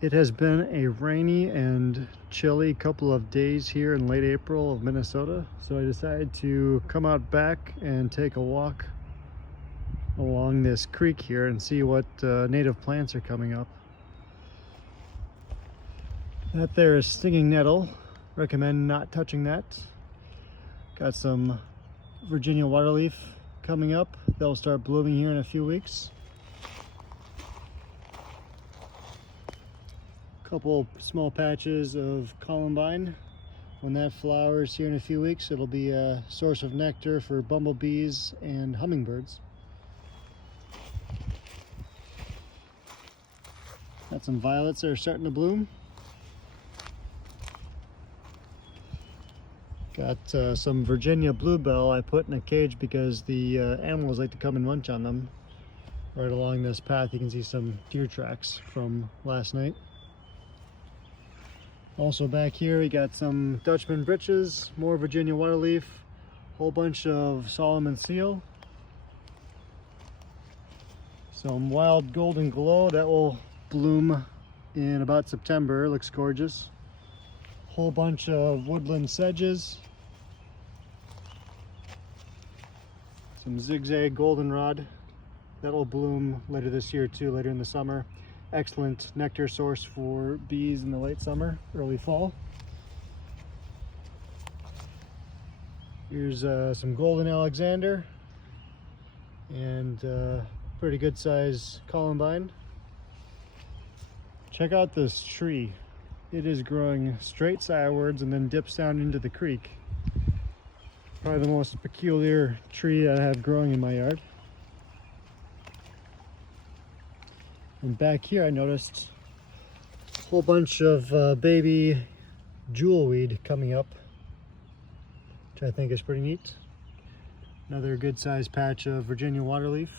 It has been a rainy and chilly couple of days here in late April of Minnesota, so I decided to come out back and take a walk along this creek here and see what native plants are coming up. That there is stinging nettle. Recommend not touching that. Got some Virginia waterleaf coming up. They'll start blooming here in a few weeks. Couple small patches of columbine. When that flowers here in a few weeks, it'll be a source of nectar for bumblebees and hummingbirds. Got some violets that are starting to bloom. Got some Virginia bluebell I put in a cage because the animals like to come and munch on them. Right along this path you can see some deer tracks from last night. Also back here we got some Dutchman britches, more Virginia waterleaf, whole bunch of Solomon seal, some wild golden glow that will bloom in about September. Looks gorgeous. Whole bunch of woodland sedges, some zigzag goldenrod that'll bloom later this year too, later in the summer. Excellent nectar source for bees in the late summer, early fall. Here's some golden Alexander and pretty good size columbine. Check out this tree. It is growing straight sidewards and then dips down into the creek. Probably the most peculiar tree I have growing in my yard. And back here I noticed a whole bunch of baby jewelweed coming up, which I think is pretty neat. Another good sized patch of Virginia waterleaf.